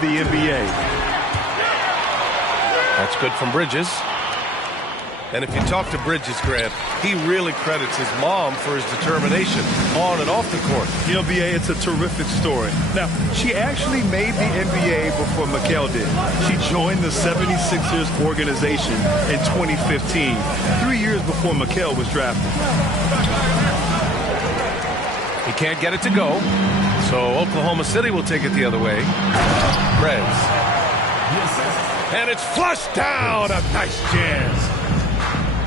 the NBA. That's good from Bridges. And if you talk to Bridges, Grant, he really credits his mom for his determination on and off the court. NBA, it's a terrific story. Now, she actually made the NBA before Mikal did. She joined the 76ers organization in 2015, 3 years before Mikal was drafted. He can't get it to go, so Oklahoma City will take it the other way. Reds. And it's flushed down. A nice jam.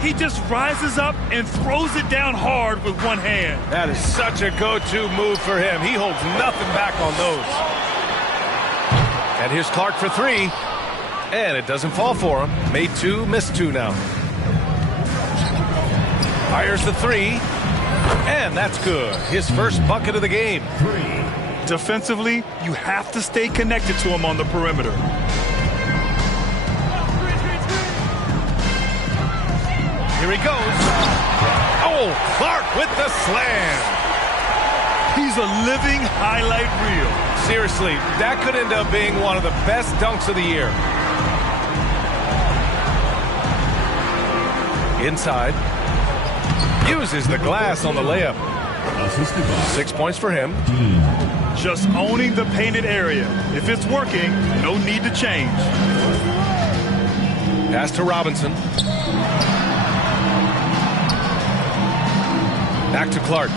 He just rises up and throws it down hard with one hand. That is such a go-to move for him. He holds nothing back on those. And here's Clark for three. And it doesn't fall for him. Made two, missed two now. Fires the three. And that's good. His first bucket of the game. Defensively, you have to stay connected to him on the perimeter. Here he goes. Oh, Clark with the slam. He's a living highlight reel. Seriously, that could end up being one of the best dunks of the year. Inside. Uses the glass on the layup. 6 points for him. Just owning the painted area. If it's working, no need to change. Pass to Robinson. Back to Clark.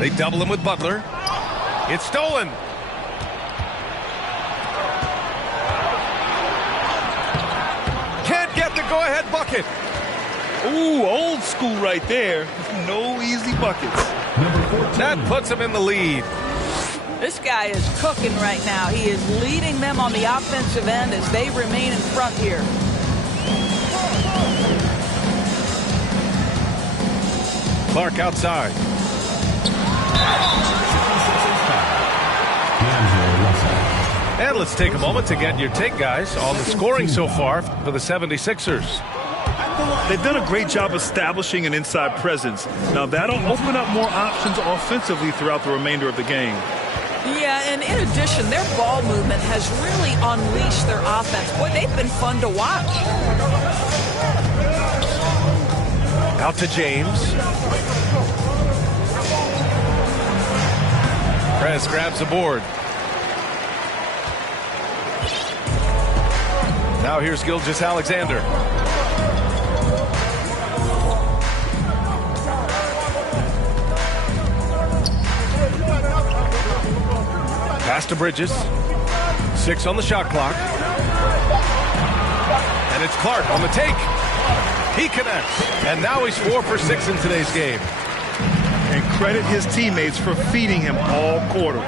They double him with Butler. It's stolen. Can't get the go-ahead bucket. Ooh, old school right there. No easy buckets. That puts him in the lead. This guy is cooking right now. He is leading them on the offensive end as they remain in front here. Clark outside. And let's take a moment to get your take, guys, on the scoring so far for the 76ers. They've done a great job establishing an inside presence. Now, that'll open up more options offensively throughout the remainder of the game. Yeah, and in addition, their ball movement has really unleashed their offense. Boy, they've been fun to watch. Out to James. Prez grabs the board. Now here's Gilgeous-Alexander. Pass to Bridges. 6 on the shot clock. And it's Clark on the take. He connects. And now he's 4 for 6 in today's game. And credit his teammates for feeding him all quarter.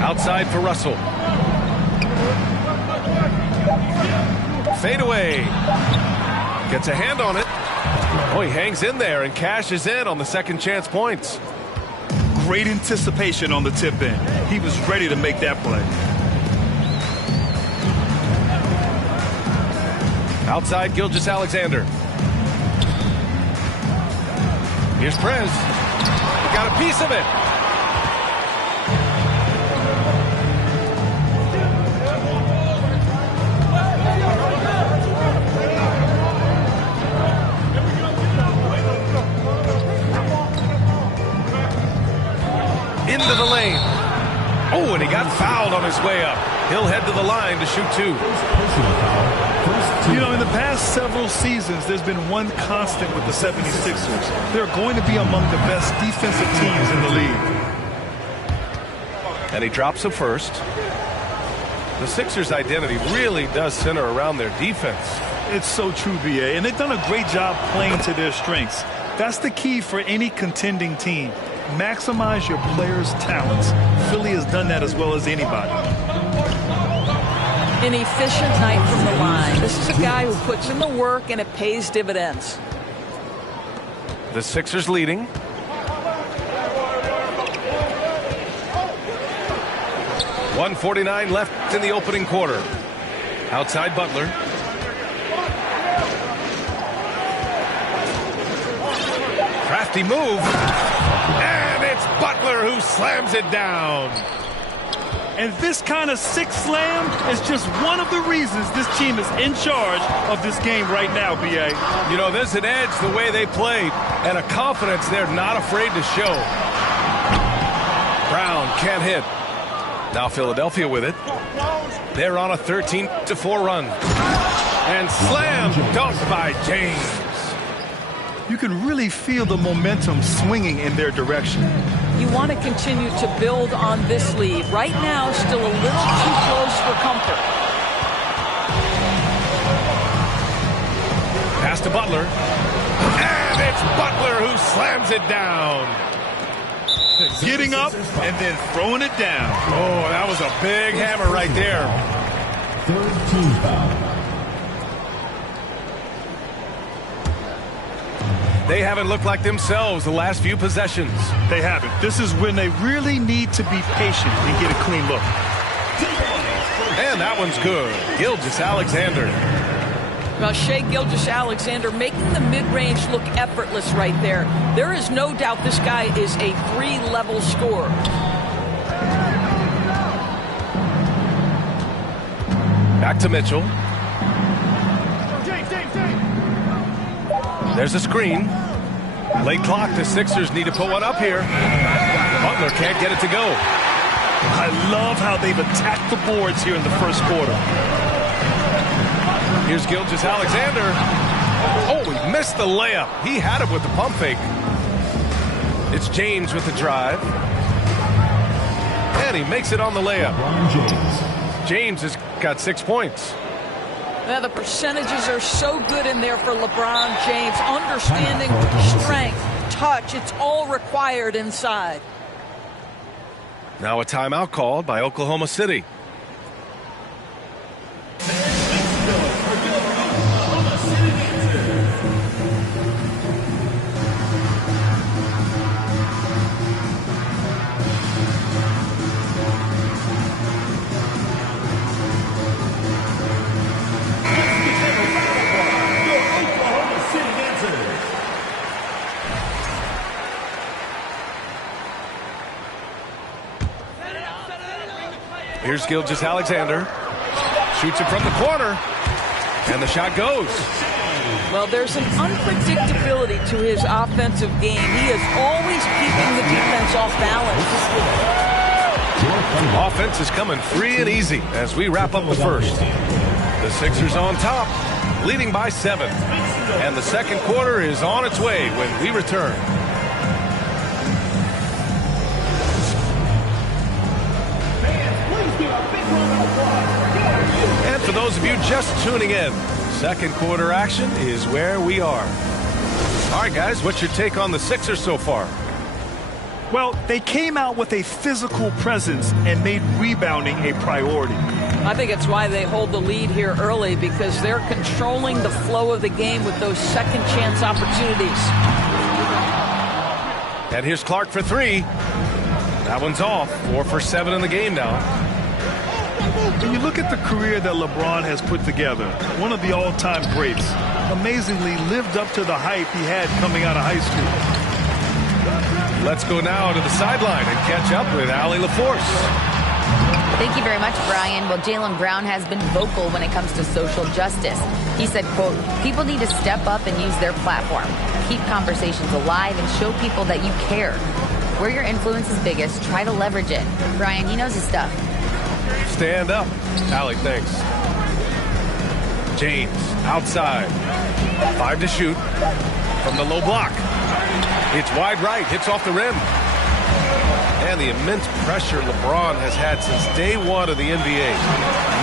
Outside for Russell. Fade away. Gets a hand on it. Oh, he hangs in there and cashes in on the second chance points. Great anticipation on the tip in. He was ready to make that play. Outside Gilgeous-Alexander. Here's Prez. He got a piece of it. Into the lane. Oh, and he got fouled on his way up. He'll head to the line to shoot 2. You know, in the past several seasons, there's been one constant with the 76ers. They're going to be among the best defensive teams in the league. And he drops a first. The Sixers' identity really does center around their defense. It's so true, B.A., and they've done a great job playing to their strengths. That's the key for any contending team. Maximize your players' talents. Philly has done that as well as anybody. An efficient night from the line. This is a guy who puts in the work and it pays dividends. The Sixers leading. .149 left in the opening quarter. Outside Butler. Crafty move. And it's Butler who slams it down. And this kind of six slam is just one of the reasons this team is in charge of this game right now, B.A. You know, there's an edge the way they played and a confidence they're not afraid to show. Brown can't hit. Now Philadelphia with it. They're on a 13-4 run. And slam dunk by James. You can really feel the momentum swinging in their direction. You want to continue to build on this lead. Right now, still a little too close for comfort. Pass to Butler. And it's Butler who slams it down. Getting up and then throwing it down. Oh, that was a big hammer right there. Third team foul. They haven't looked like themselves the last few possessions. They haven't. This is when they really need to be patient and get a clean look. And that one's good. Gilgeous-Alexander. Well, Shai Gilgeous-Alexander making the mid-range look effortless right there. There is no doubt this guy is a three-level scorer. Back to Mitchell. There's a screen. Late clock. The Sixers need to put one up here. Butler can't get it to go. I love how they've attacked the boards here in the first quarter. Here's Gilgeous-Alexander. Oh, he missed the layup. He had it with the pump fake. It's James with the drive. And he makes it on the layup. James has got 6 points. Now, the percentages are so good in there for LeBron James. Understanding strength, touch, it's all required inside. Now a timeout called by Oklahoma City. Here's Gilgeous-Alexander. Shoots it from the corner. And the shot goes. Well, there's an unpredictability to his offensive game. He is always keeping the defense off balance. Offense is coming free and easy as we wrap up the first. The Sixers on top, leading by 7. And the second quarter is on its way when we return. And for those of you just tuning in, second quarter action is where we are. All right, guys, what's your take on the Sixers so far? Well, they came out with a physical presence and made rebounding a priority. I think it's why they hold the lead here early, because they're controlling the flow of the game with those second chance opportunities. And here's Clark for 3. That one's off. 4 for 7 in the game now. When you look at the career that LeBron has put together, one of the all-time greats, amazingly lived up to the hype he had coming out of high school. Let's go now to the sideline and catch up with Allie LaForce. Thank you very much, Brian. Well, Jaylen Brown has been vocal when it comes to social justice. He said, quote, "People need to step up and use their platform. Keep conversations alive and show people that you care. Where your influence is biggest, try to leverage it." Brian, he knows his stuff. Stand up. Allie, thanks. James, outside. 5 to shoot. From the low block. It's wide right. Hits off the rim. And the immense pressure LeBron has had since day one of the NBA.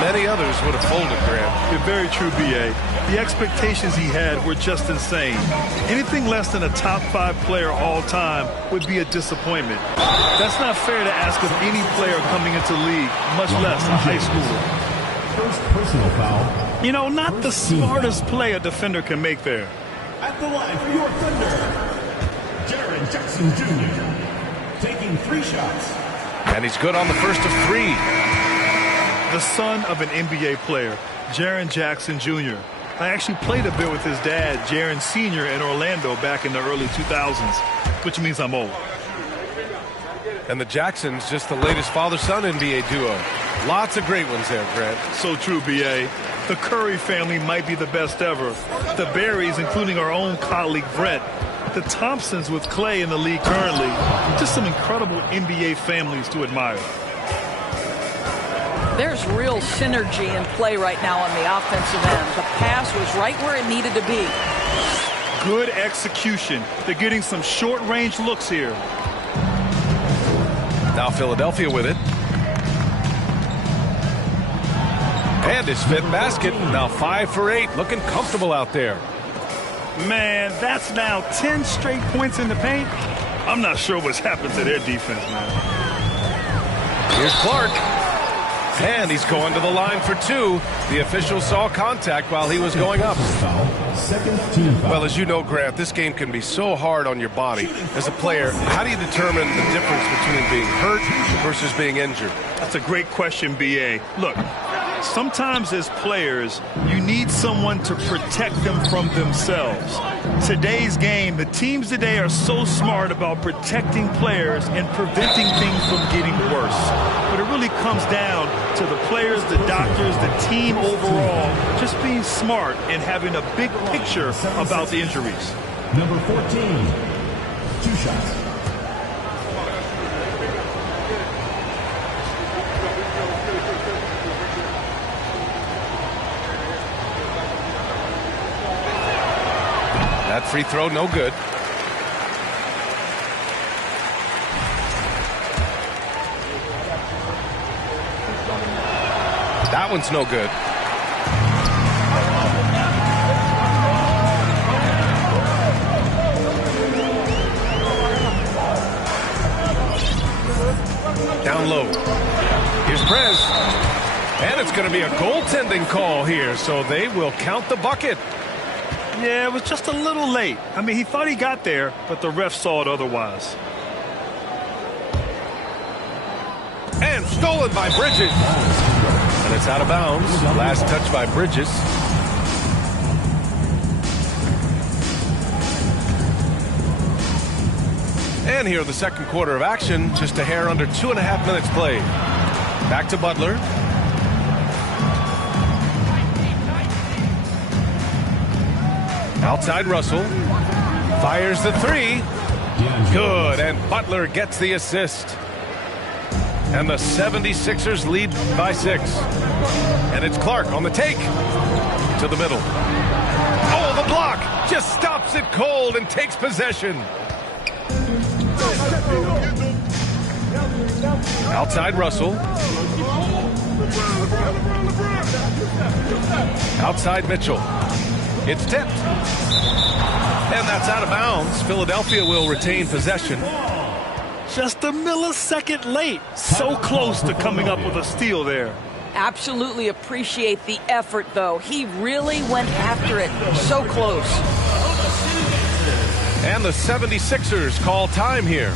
Many others would have folded, Grant. You're very true, B.A. The expectations he had were just insane. Anything less than a top 5 player all time would be a disappointment. That's not fair to ask of any player coming into the league, much less a high schooler. First personal foul. You know, not the smartest play a defender can make there. At the line for your Thunder, Jaren Jackson Jr. taking 3 shots. And he's good on the first of 3. The son of an NBA player, Jaren Jackson Jr., I actually played a bit with his dad, Jaren Sr., in Orlando back in the early 2000s, which means I'm old. And the Jacksons, just the latest father-son NBA duo. Lots of great ones there, Grant. So true, B.A. The Curry family might be the best ever. The Berries, including our own colleague Brett. The Thompsons with Clay in the league currently. Just some incredible NBA families to admire. There's real synergy in play right now on the offensive end. The pass was right where it needed to be. Good execution. They're getting some short-range looks here. Now Philadelphia with it. And his fifth basket. Now 5 for 8. Looking comfortable out there. Man, that's now 10 straight points in the paint. I'm not sure what's happened to their defense, man. Here's Clark. And he's going to the line for 2. The official saw contact while he was going up. Well, as you know, Grant, this game can be so hard on your body. As a player, how do you determine the difference between being hurt versus being injured? That's a great question, B.A. Look, sometimes as players, you need someone to protect them from themselves. Today's game, the teams today are so smart about protecting players and preventing things from getting worse. But it really comes down to the players, the doctors, the team overall, just being smart and having a big picture about the injuries. Number 14, 2 shots. That free throw, no good. That one's no good. Down low. Here's Prez. And it's going to be a goaltending call here, so they will count the bucket. Yeah, it was just a little late. I mean, he thought he got there, but the ref saw it otherwise. And stolen by Bridges. And it's out of bounds. Last touch by Bridges. And here in the second quarter of action, just a hair under 2.5 minutes played. Back to Butler. Outside Russell. Fires the 3. Good, and Butler gets the assist. And the 76ers lead by 6. And it's Clark on the take. To the middle. Oh, the block! Just stops it cold and takes possession. Outside Russell. Outside Mitchell. It's tipped. And that's out of bounds. Philadelphia will retain possession. Just a millisecond late. So close to coming up with a steal there. Absolutely appreciate the effort, though. He really went after it. So close. And the 76ers call time here.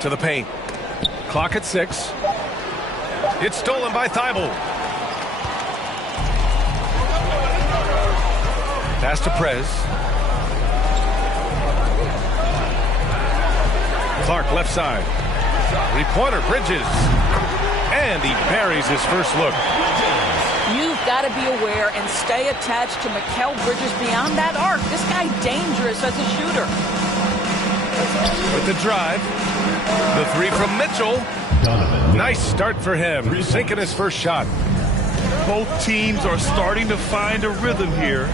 To the paint. Clock at 6. It's stolen by Thibault. Pass to Prez. Clark left side. Three-pointer, Bridges. And he buries his first look. You've got to be aware and stay attached to Mikal Bridges beyond that arc. This guy dangerous as a shooter. With the drive. The three from Mitchell. Nice start for him. Sinking his first shot. Both teams are starting to find a rhythm here.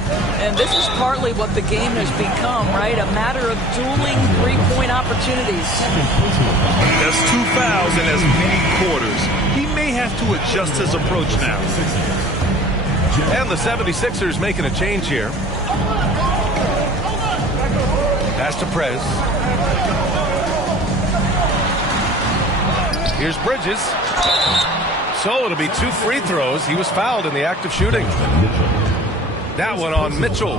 And this is partly what the game has become, right? A matter of dueling three-point opportunities. That's 2 fouls in as many quarters. He may have to adjust his approach now. And the 76ers making a change here. Pass to Prez. Here's Bridges. So it'll be 2 free throws. He was fouled in the act of shooting. That one on Mitchell.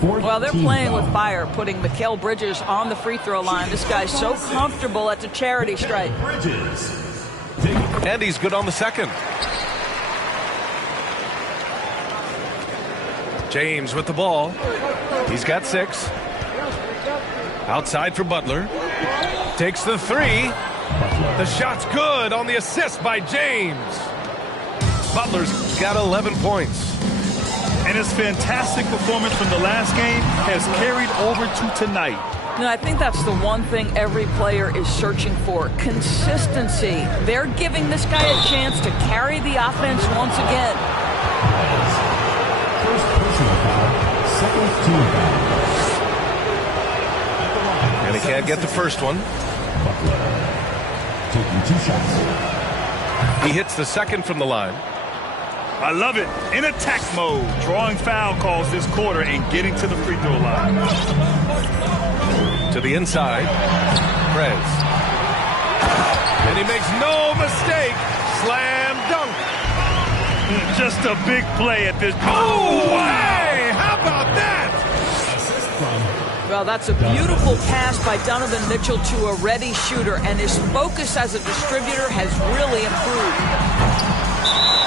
Well, they're playing with fire, putting Mikal Bridges on the free throw line. This guy's so comfortable at the charity stripe. And he's good on the second. James with the ball. He's got 6. Outside for Butler. Takes the 3. The shot's good on the assist by James. Butler's got 11 points. And his fantastic performance from the last game has carried over to tonight. No, I think that's the one thing every player is searching for. Consistency. They're giving this guy a chance to carry the offense once again. First personal foul, second team foul. And he can't get the first one. Butler taking 2 shots. He hits the second from the line. I love it. In attack mode, drawing foul calls this quarter and getting to the free throw line. To the inside. Prez. And he makes no mistake. Slam dunk. Just a big play at this. Oh, hey! How about that? Assist from Well, that's a beautiful pass by Donovan Mitchell to a ready shooter, and his focus as a distributor has really improved.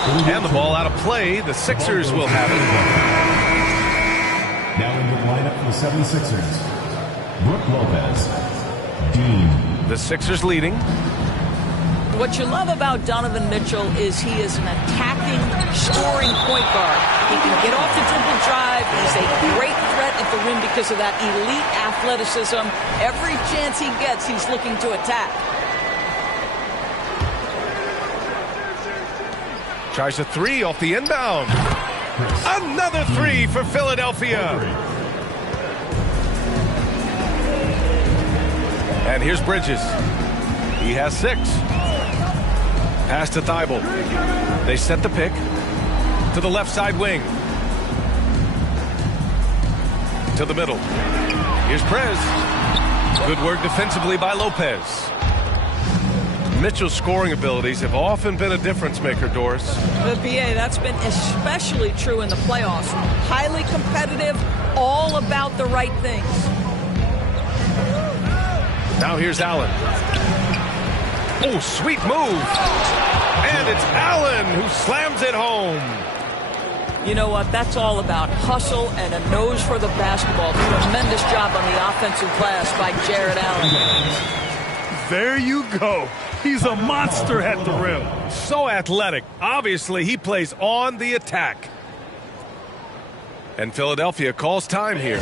And the ball out of play. The Sixers will have it. now in the lineup for the 76ers. Brook Lopez, Dean. The Sixers leading. What you love about Donovan Mitchell is he is an attacking, scoring point guard. He can get off the dribble drive. He's a great threat at the rim because of that elite athleticism. Every chance he gets, he's looking to attack. Tries a 3 off the inbound. Another 3 for Philadelphia. And here's Bridges. He has 6. Pass to Thibault. They set the pick to the left side wing. To the middle. Here's Prez. Good work defensively by Lopez. Mitchell's scoring abilities have often been a difference maker, Doris. The BA, that's been especially true in the playoffs. Highly competitive, all about the right things. Now here's Allen. Oh, sweet move. And it's Allen who slams it home. You know what? That's all about hustle and a nose for the basketball. Tremendous job on the offensive glass by Jared Allen. There you go. He's a monster at the rim. So athletic. Obviously, he plays on the attack. And Philadelphia calls time here.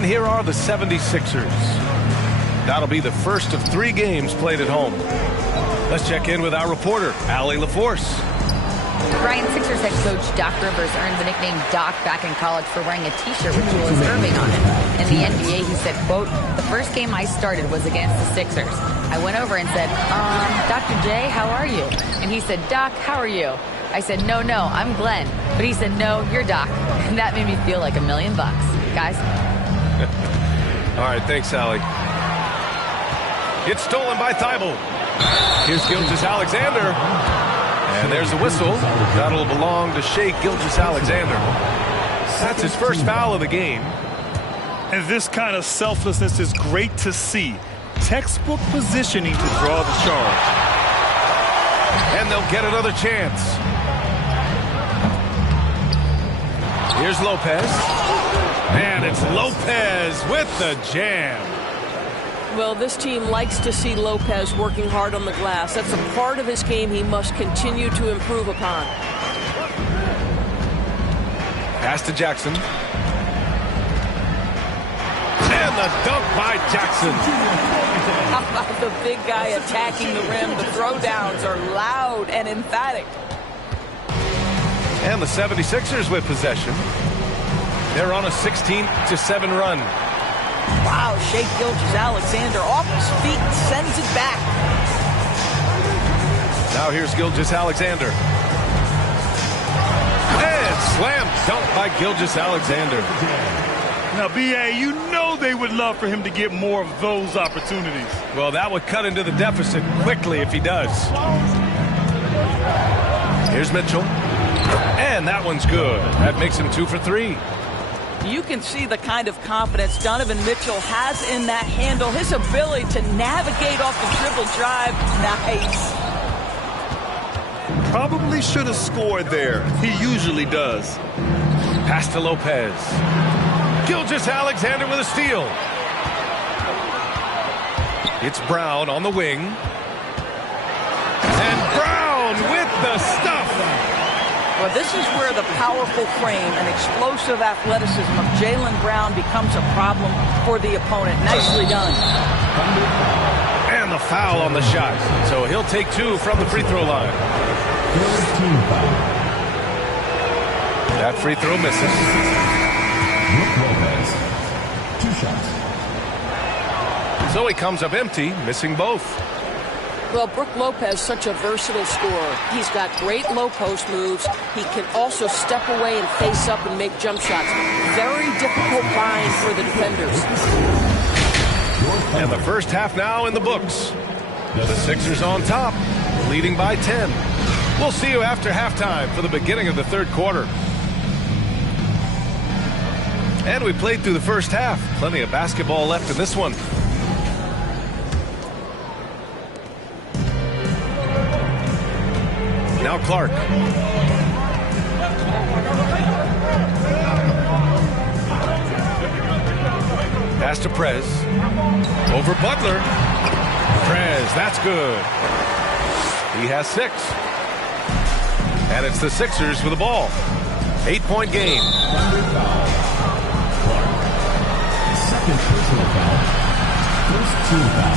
And here are the 76ers. That'll be the first of 3 games played at home. Let's check in with our reporter, Allie LaForce. Brian, Sixers head coach Doc Rivers earned the nickname Doc back in college for wearing a T-shirt with Julius Erving on it. In the NBA, he said, quote, "The first game I started was against the Sixers. I went over and said, Dr. J, how are you?" And he said, "Doc, how are you?" I said, no, I'm Glenn." But he said, "No, you're Doc." And that made me feel like $1 million. Guys? All right, thanks, Allie. It's stolen by Thibault. Here's Gilgeous-Alexander. And there's the whistle. That'll belong to Shai Gilgeous-Alexander. That's his first foul of the game. And this kind of selflessness is great to see. Textbook positioning to draw the charge. And they'll get another chance. Here's Lopez. And it's Lopez with the jam. Well, this team likes to see Lopez working hard on the glass. That's a part of his game he must continue to improve upon. Pass to Jackson. And the dunk by Jackson. How about the big guy attacking the rim? The throwdowns are loud and emphatic. And the 76ers with possession. They're on a 16-7 run. Wow, Shai Gilgeous-Alexander off his feet and sends it back. Now here's Gilgeous-Alexander. And slam dunk by Gilgeous-Alexander. Now, B.A., you know they would love for him to get more of those opportunities. Well, that would cut into the deficit quickly if he does. Here's Mitchell. And that one's good. That makes him 2 for 3. You can see the kind of confidence Donovan Mitchell has in that handle. His ability to navigate off the dribble drive. Nice. Probably should have scored there. He usually does. Pass to Lopez. Gilgeous-Alexander with a steal. It's Brown on the wing. And Brown with the stuff. Well, this is where the powerful frame and explosive athleticism of Jaylen Brown becomes a problem for the opponent. Nicely done. And the foul on the shot. So he'll take 2 from the free throw line. That free throw misses. Lopez, 2 shots. So he comes up empty, missing both. Well, Brook Lopez, such a versatile scorer. He's got great low post moves. He can also step away and face up and make jump shots. Very difficult bind for the defenders. And the first half now in the books. The Sixers on top, leading by 10. We'll see you after halftime for the beginning of the third quarter. And we played through the first half. Plenty of basketball left in this one. Now Clark. Pass to Prez. Over Butler. Prez, that's good. He has 6. And it's the Sixers with the ball. 8-point game. Second personal foul. First team foul.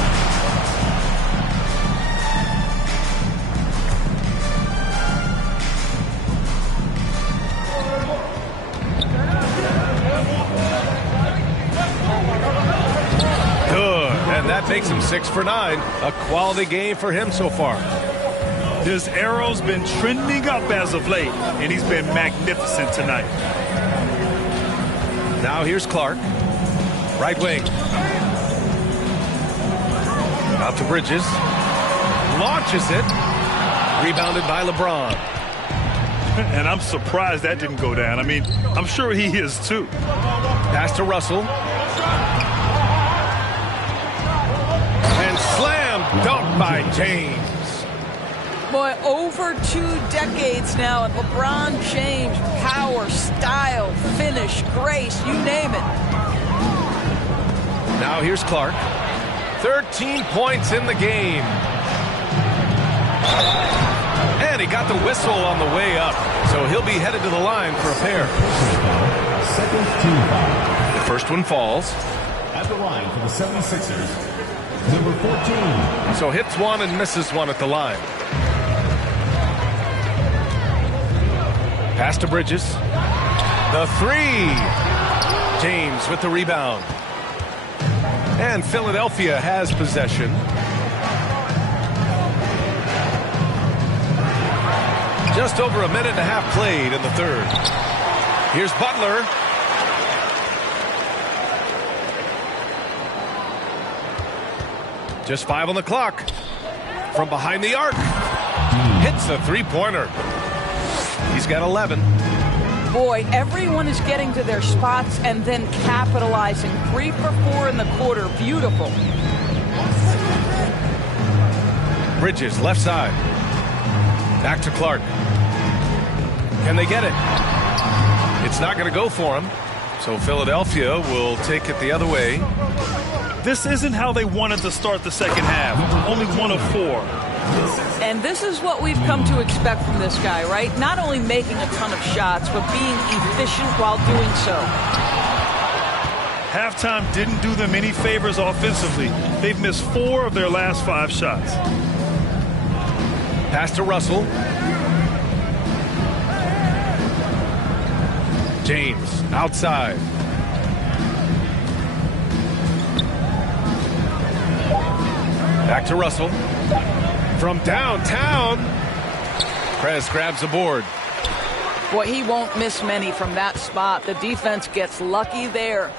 That makes him 6 for 9. A quality game for him so far. His arrow's been trending up as of late, and he's been magnificent tonight. Now here's Clark. Right wing. Out to Bridges. Launches it. Rebounded by LeBron. And I'm surprised that didn't go down. I mean, I'm sure he is too. Pass to Russell. Slam dunk by James. Boy, over 2 decades now, and LeBron James, power, style, finish, grace, you name it. Now here's Clark. 13 points in the game. And he got the whistle on the way up. So he'll be headed to the line for a pair. Second team foul. The first one falls. At the line for the 76ers, number 14. So hits one and misses one at the line. Pass to Bridges. The three. James with the rebound. And Philadelphia has possession. Just over a minute and a half played in the third. Here's Butler. Just 5 on the clock. From behind the arc. Hits a three-pointer. He's got 11. Boy, everyone is getting to their spots and then capitalizing. 3 for 4 in the quarter. Beautiful. Bridges, left side. Back to Clark. Can they get it? It's not going to go for him. So Philadelphia will take it the other way. This isn't how they wanted to start the second half. Only 1 of 4. And this is what we've come to expect from this guy, right? Not only making a ton of shots, but being efficient while doing so. Halftime didn't do them any favors offensively. They've missed 4 of their last 5 shots. Pass to Russell. James outside. Back to Russell. From downtown. Prez grabs the board. Boy, he won't miss many from that spot. The defense gets lucky there.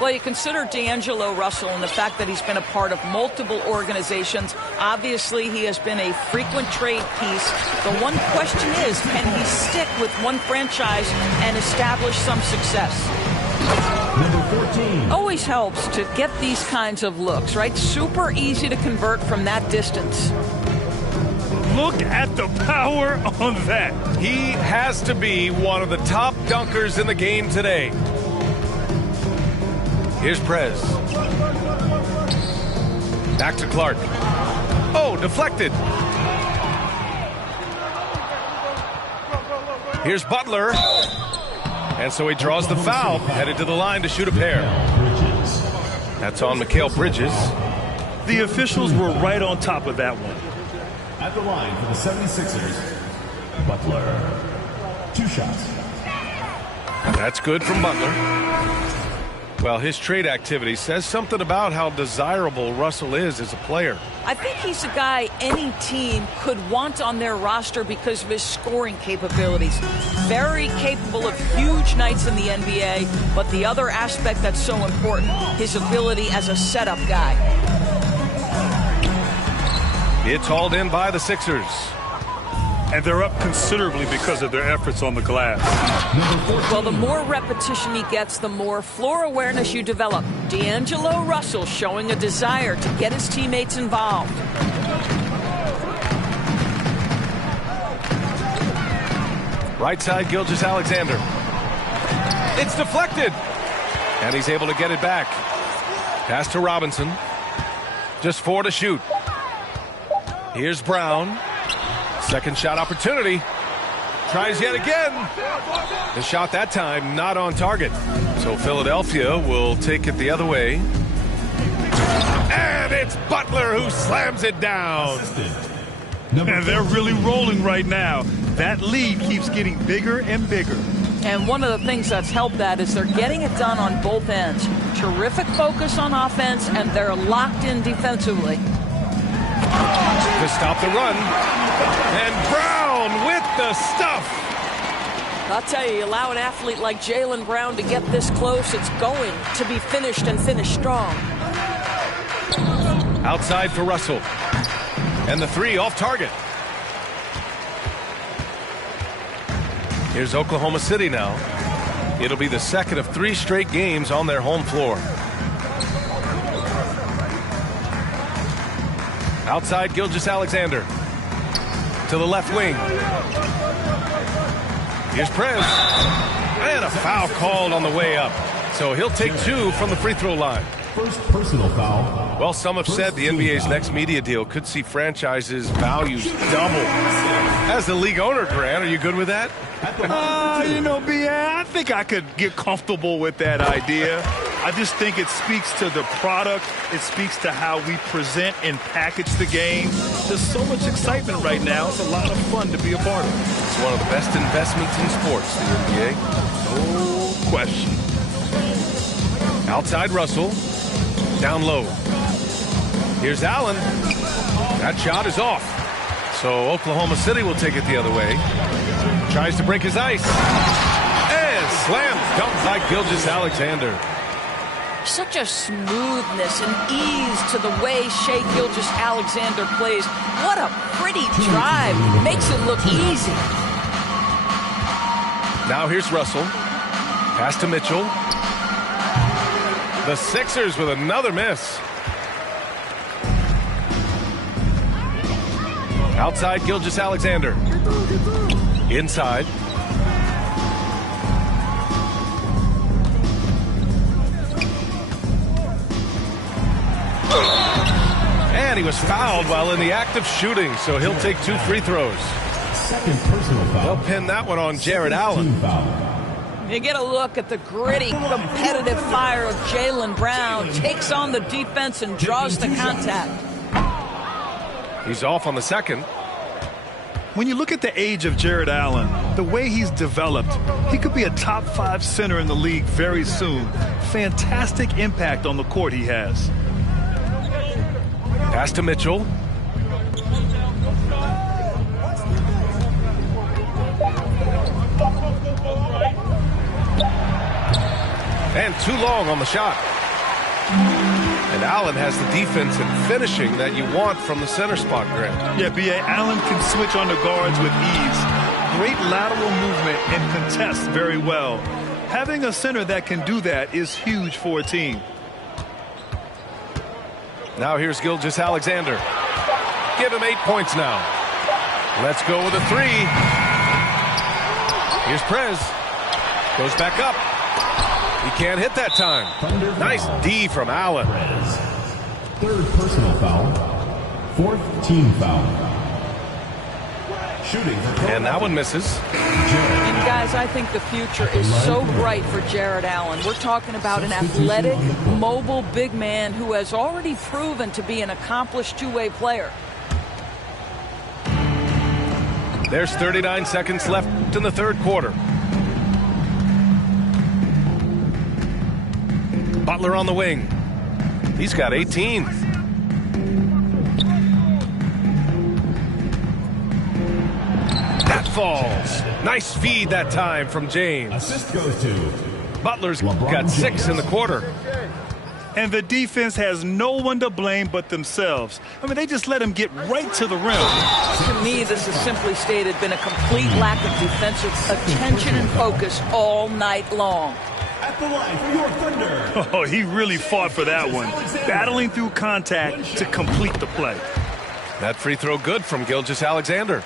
Well, you consider D'Angelo Russell and the fact that he's been a part of multiple organizations. Obviously, he has been a frequent trade piece. The one question is, can he stick with one franchise and establish some success? Number 14. Always helps to get these kinds of looks, right? Super easy to convert from that distance. Look at the power on that. He has to be one of the top dunkers in the game today. Here's Prez. Back to Clark. Oh, deflected. Here's Butler. And so he draws the foul, headed to the line to shoot a pair. That's on Mikal Bridges. The officials were right on top of that one. At the line for the 76ers, Butler. 2 shots. That's good from Butler. Well, his trade activity says something about how desirable Russell is as a player. I think he's a guy any team could want on their roster because of his scoring capabilities. Very capable of huge nights in the NBA, but the other aspect that's so important, his ability as a setup guy. It's hauled in by the Sixers. And they're up considerably because of their efforts on the glass. Well, the more repetition he gets, the more floor awareness you develop. D'Angelo Russell showing a desire to get his teammates involved. Right side, Gilgeous-Alexander. It's deflected. And he's able to get it back. Pass to Robinson. Just 4 to shoot. Here's Brown. Second shot opportunity. Tries yet again. The shot that time not on target. So Philadelphia will take it the other way. And it's Butler who slams it down. And they're really rolling right now. That lead keeps getting bigger and bigger. And one of the things that's helped that is they're getting it done on both ends. Terrific focus on offense, and they're locked in defensively. To stop the run. And Brown with the stuff. I'll tell you, allow an athlete like Jaylen Brown to get this close, it's going to be finished and finished strong. Outside for Russell. And the 3 off target. Here's Oklahoma City now. It'll be the second of 3 straight games on their home floor. Outside, Gilgeous-Alexander. To the left wing. Here's Prez. And a foul called on the way up. So he'll take 2 from the free throw line. First personal foul Well, some have said the NBA's next media deal could see franchises' values double. As the league owner, Grant, are you good with that? You know, B.A., I think I could get comfortable with that idea. I just think it speaks to the product. It speaks to how we present and package the game. There's so much excitement right now. It's a lot of fun to be a part of. It's one of the best investments in sports, the NBA. No question. Outside Russell. Down low. Here's Allen. That shot is off. So Oklahoma City will take it the other way. Tries to break his ice. And slam dunk by Gilgeous-Alexander. Such a smoothness and ease to the way Shai Gilgeous-Alexander plays. What a pretty drive. Makes it look easy. Now here's Russell. Pass to Mitchell. The Sixers with another miss. Outside Gilgeous-Alexander. Inside. And he was fouled while in the act of shooting, so he'll take 2 free throws. Second personal foul. They'll pin that one on Jared Allen. You get a look at the gritty, competitive fire of Jaylen Brown. Takes on the defense and draws the contact. He's off on the second. When you look at the age of Jared Allen, the way he's developed, he could be a top 5 center in the league very soon. Fantastic impact on the court he has. Pass to Mitchell. And too long on the shot. And Allen has the defense and finishing that you want from the center spot, Grant. Yeah, B.A. Allen can switch on the guards with ease. Great lateral movement and contests very well. Having a center that can do that is huge for a team. Now here's Gilgeous-Alexander. Give him 8 points now. Let's go with a 3. Here's Prez. Goes back up. He can't hit that time. Nice D from Allen. Third personal foul. Fourth team foul. Shooting. And that one misses. And guys, I think the future is so bright for Jared Allen. We're talking about an athletic, mobile big man who has already proven to be an accomplished two-way player. There's 39 seconds left in the third quarter. Butler on the wing. He's got 18. That falls. Nice feed that time from James. Assist goes to Butler's LeBron got 6 James. in the quarter. And the defense has no one to blame but themselves. I mean, they just let him get right to the rim. To me, this has simply stated been a complete lack of defensive attention and focus all night long. At the line for your Thunder. Oh, he really fought for that one. Battling through contact to complete the play. That free throw good from Gilgeous-Alexander.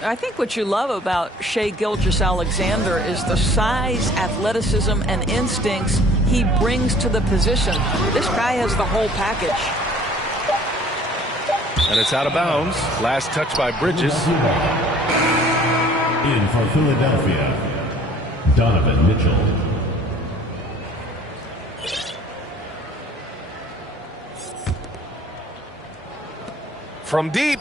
I think what you love about Shai Gilgeous-Alexander is the size, athleticism, and instincts he brings to the position. This guy has the whole package. And it's out of bounds. Last touch by Bridges. In for Philadelphia, Donovan Mitchell. From deep.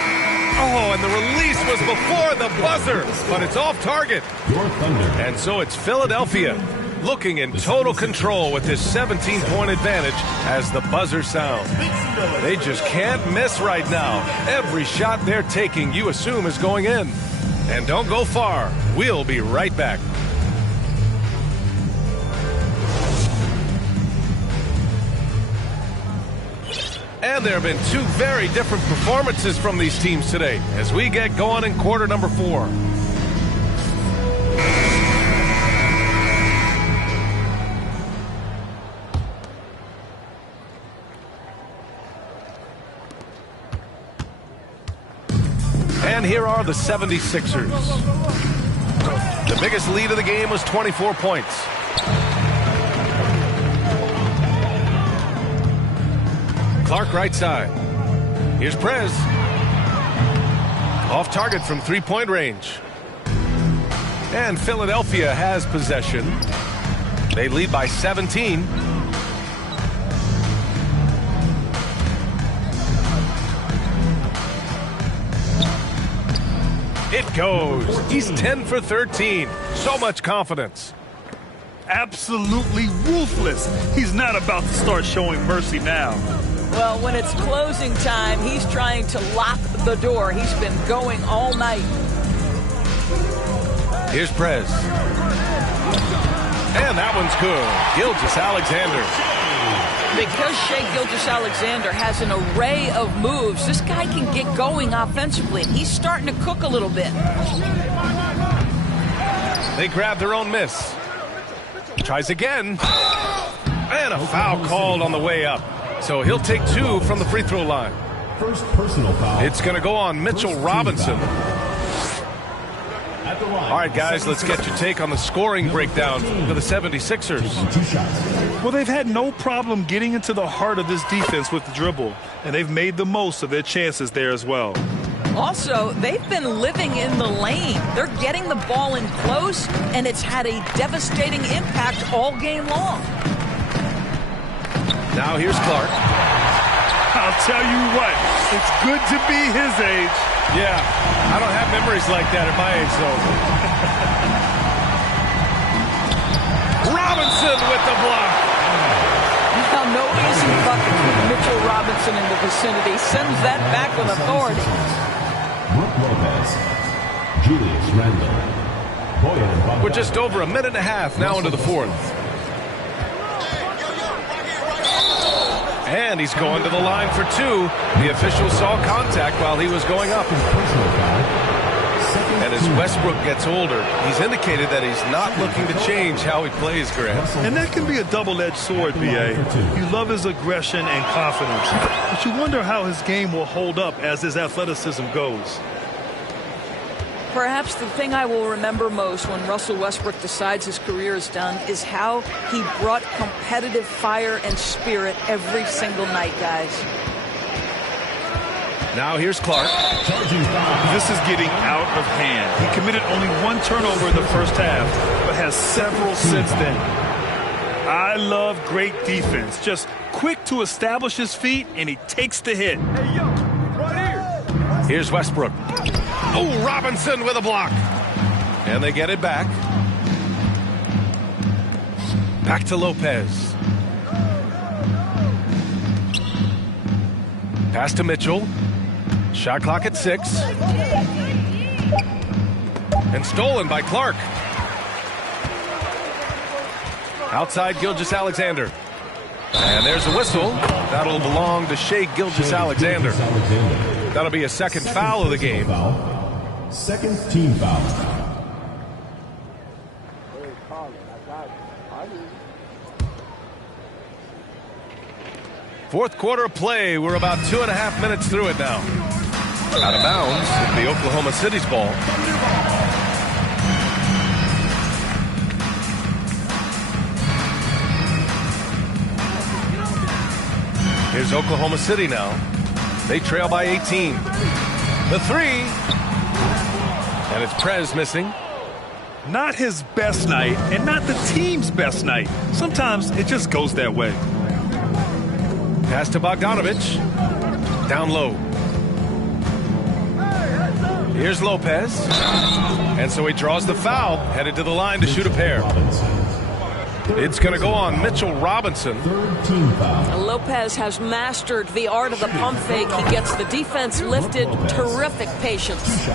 Oh, and the release was before the buzzer, but it's off target. Your Thunder. And so it's Philadelphia looking in total control with this 17-point advantage as the buzzer sounds. They just can't miss right now. Every shot they're taking, you assume, is going in. And don't go far. We'll be right back. And there have been 2 very different performances from these teams today as we get going in quarter number 4. And here are the 76ers. The biggest lead of the game was 24 points. Clark right side. Here's Prez. Off target from three-point range. And Philadelphia has possession. They lead by 17. It goes. He's 10 for 13. So much confidence. Absolutely ruthless. He's not about to start showing mercy now. Well, when it's closing time, he's trying to lock the door. He's been going all night. Here's Prez. And that one's good. Gilgeous-Alexander. Because Shai Gilgeous-Alexander has an array of moves, this guy can get going offensively. He's starting to cook a little bit. They grab their own miss. Tries again. And a foul called on the way up. So he'll take 2 from the free throw line. First personal foul. It's going to go on Mitchell Robinson. All right, guys, let's get your take on the scoring breakdown for the 76ers. 2 shots. Well, they've had no problem getting into the heart of this defense with the dribble, and they've made the most of their chances there as well. Also, they've been living in the lane. They're getting the ball in close, and it's had a devastating impact all game long. Now here's Clark. I'll tell you what, it's good to be his age. Yeah, I don't have memories like that at my age, though. Robinson with the block. Now, no easy bucket with Mitchell Robinson in the vicinity. Sends that back with authority. Brook Lopez. Julius Randle. Boyan Bogdanovic. We're just over a minute and a half now into the fourth. And he's going to the line for 2. The official saw contact while he was going up. And as Westbrook gets older, he's indicated that he's not looking to change how he plays, Grant. And that can be a double-edged sword, B.A. You love his aggression and confidence, but you wonder how his game will hold up as his athleticism goes. Perhaps the thing I will remember most when Russell Westbrook decides his career is done is how he brought competitive fire and spirit every single night, guys. Now here's Clark. This is getting out of hand. He committed only 1 turnover in the first half, but has several since then. I love great defense. Just quick to establish his feet, and he takes the hit. Hey, yo, right here. Here's Westbrook. Oh, Robinson with a block. And they get it back. Back to Lopez. Pass to Mitchell. Shot clock at 6. And stolen by Clark. Outside Gilgeous-Alexander. And there's a whistle. That'll belong to Shai Gilgeous-Alexander. That'll be a second foul of the game. Second team foul. Fourth quarter of play. We're about 2.5 minutes through it now. Out of bounds with the Oklahoma City's ball. Here's Oklahoma City now. They trail by 18. The 3. And it's Prez missing. Not his best night, and not the team's best night. Sometimes it just goes that way. Pass to Bogdanovic. Down low. Here's Lopez. And so he draws the foul, headed to the line to shoot a pair. It's going to go on Mitchell Robinson. Third team foul. Lopez has mastered the art of the pump fake. He gets the defense lifted. Terrific patience.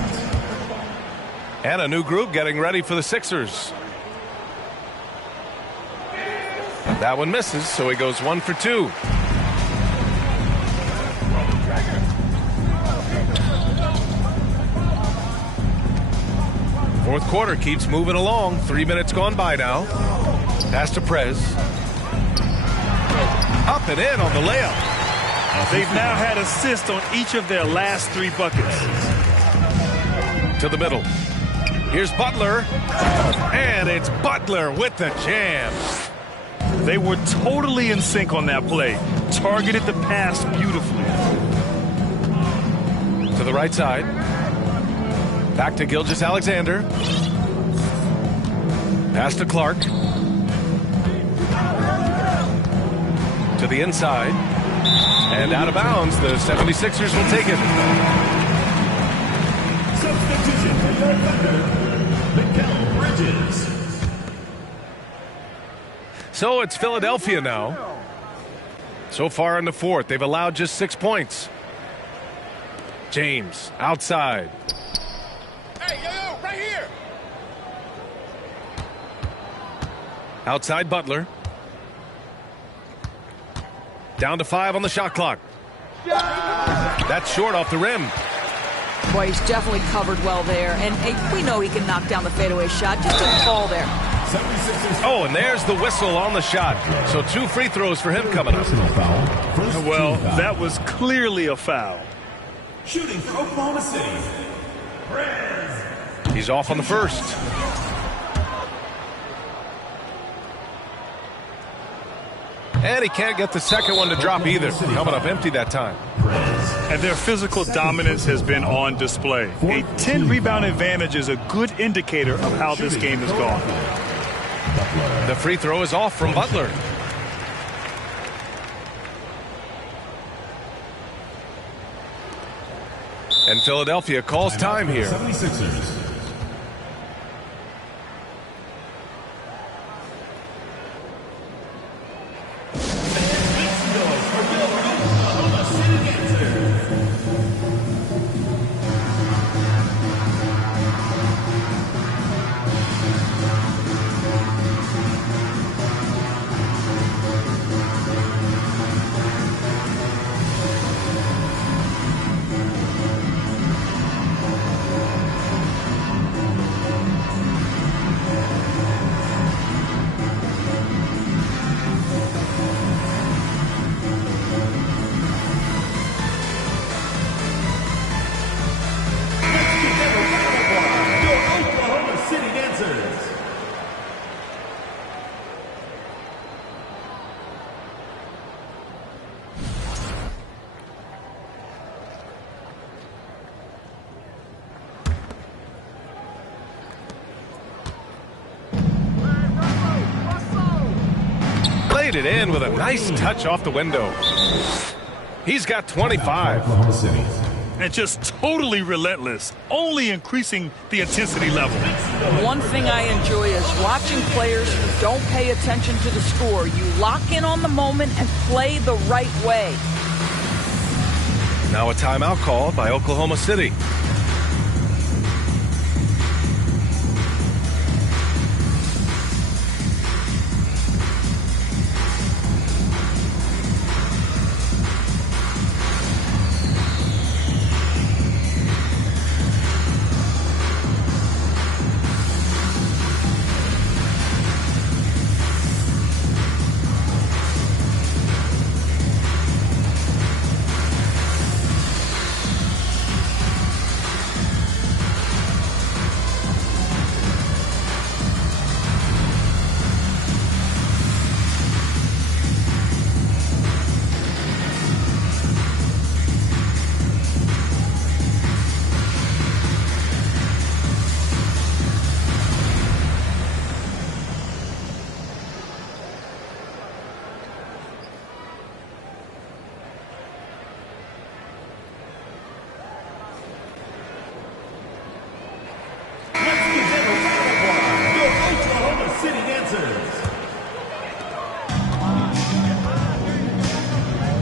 And a new group getting ready for the Sixers. That one misses, so he goes 1 for 2. Fourth quarter keeps moving along. 3 minutes gone by now. Pass to Prez. Up and in on the layup. They've now had assists on each of their last 3 buckets. To the middle. Here's Butler. And it's Butler with the jam. They were totally in sync on that play. targeted the pass beautifully. To the right side. Back to Gilgeous-Alexander. Pass to Clark. To the inside. And out of bounds. The 76ers will take it. Substitution for your Thunder, Mikal Bridges. So it's Philadelphia now. So far in the fourth, they've allowed just 6 points. James outside. Hey, yo, right here. Outside Butler. Down to 5 on the shot clock. That's short off the rim. Boy, he's definitely covered well there. And we know he can knock down the fadeaway shot. Just didn't fall there. Oh, and there's the whistle on the shot. So 2 free throws for him coming up. Well, that was clearly a foul. Shooting for Oklahoma City, Perez. He's off on the first. And he can't get the second one to drop either. Coming up empty that time. And their physical dominance has been on display. A 10-rebound advantage is a good indicator of how this game has gone. The free throw is off from Butler. And Philadelphia calls time here. 76ers. It in with a nice touch off the window. He's got 25. Oklahoma City. And just totally relentless, only increasing the intensity level. One thing I enjoy is watching players who don't pay attention to the score. You lock in on the moment and play the right way. Now a timeout called by Oklahoma City.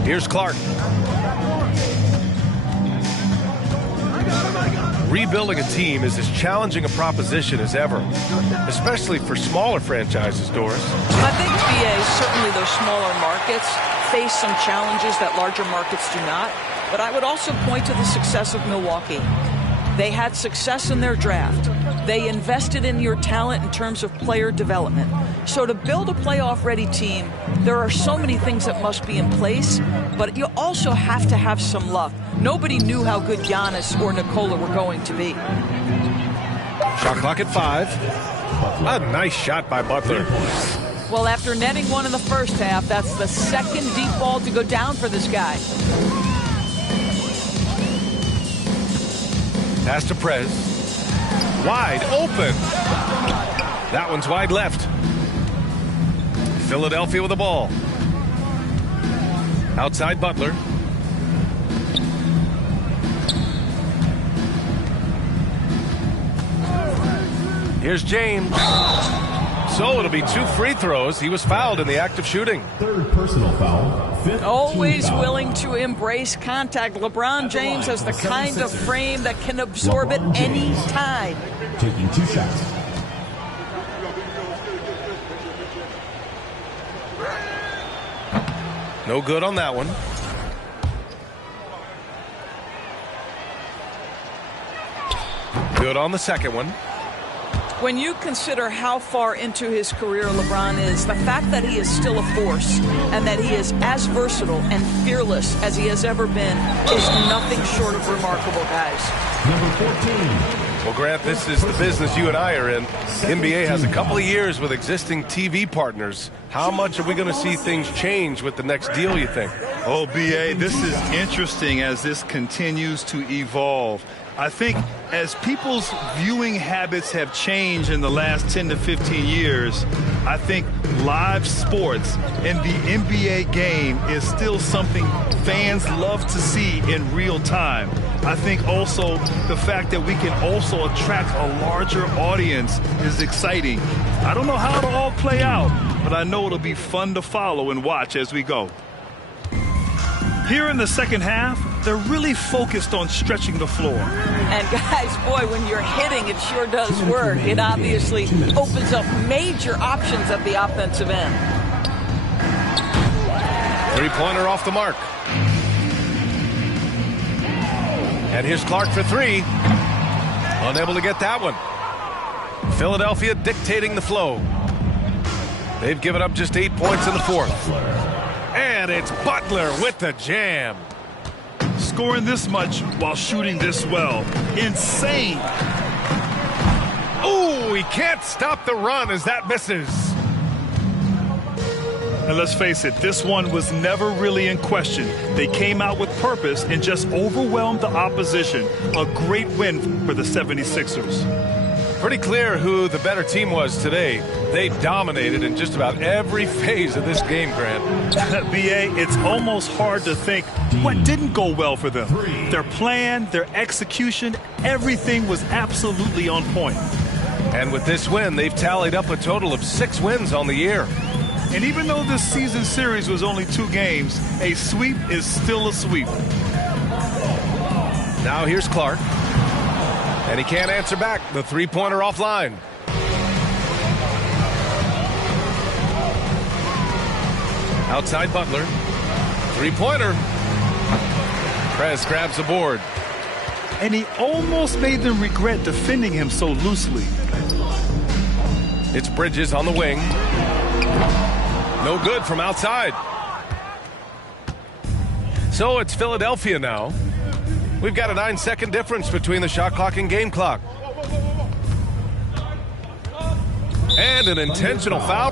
Here's Clark. Rebuilding a team is as challenging a proposition as ever, especially for smaller franchises, Doris. I think, BA, certainly those smaller markets face some challenges that larger markets do not. But I would also point to the success of Milwaukee. They had success in their draft. They invested in your talent in terms of player development. So to build a playoff-ready team, there are so many things that must be in place, but you also have to have some luck. Nobody knew how good Giannis or Nikola were going to be. Shot clock at 5. A nice shot by Butler. Well, after netting one in the first half, that's the second deep ball to go down for this guy. Pass to Prez. Wide open. That one's wide left. Philadelphia with the ball. Outside Butler. Here's James. So it'll be 2 free throws. He was fouled in the act of shooting. Third personal foul. Fifth Always team foul. willing to embrace contact. LeBron James has the kind of frame that can absorb it any time. Taking 2 shots. No good on that one. Good on the second one. When you consider how far into his career LeBron is, the fact that he is still a force and that he is as versatile and fearless as he has ever been is nothing short of remarkable, guys. Number 14. Well, Grant, this is the business you and I are in. NBA has a couple of years with existing TV partners. How much are we going to see things change with the next deal, you think? Oh, B.A., this is interesting as this continues to evolve. I think as people's viewing habits have changed in the last 10 to 15 years, I think live sports and the NBA game is still something fans love to see in real time. I think also the fact that we can also attract a larger audience is exciting. I don't know how it'll all play out, but I know it'll be fun to follow and watch as we go. Here in the second half, they're really focused on stretching the floor. And guys, boy, when you're hitting, it sure does work. It obviously opens up major options at the offensive end. Three-pointer off the mark. And here's Clark for 3. Unable to get that one. Philadelphia dictating the flow. They've given up just 8 points in the fourth. And it's Butler with the jam. Scoring this much while shooting this well. Insane. Ooh, he can't stop the run as that misses. And let's face it, this one was never really in question. They came out with purpose and just overwhelmed the opposition. A great win for the 76ers. Pretty clear who the better team was today. They dominated in just about every phase of this game, Grant. B.A., it's almost hard to think what didn't go well for them. Their plan, their execution, everything was absolutely on point. And with this win, they've tallied up a total of 6 wins on the year. And even though this season series was only 2 games, a sweep is still a sweep. Now here's Clark. And he can't answer back. The three-pointer offline. Outside Butler. Three-pointer. Prez grabs the board. And he almost made them regret defending him so loosely. It's Bridges on the wing. No good from outside. So it's Philadelphia now. We've got a 9-second difference between the shot clock and game clock. And an intentional foul.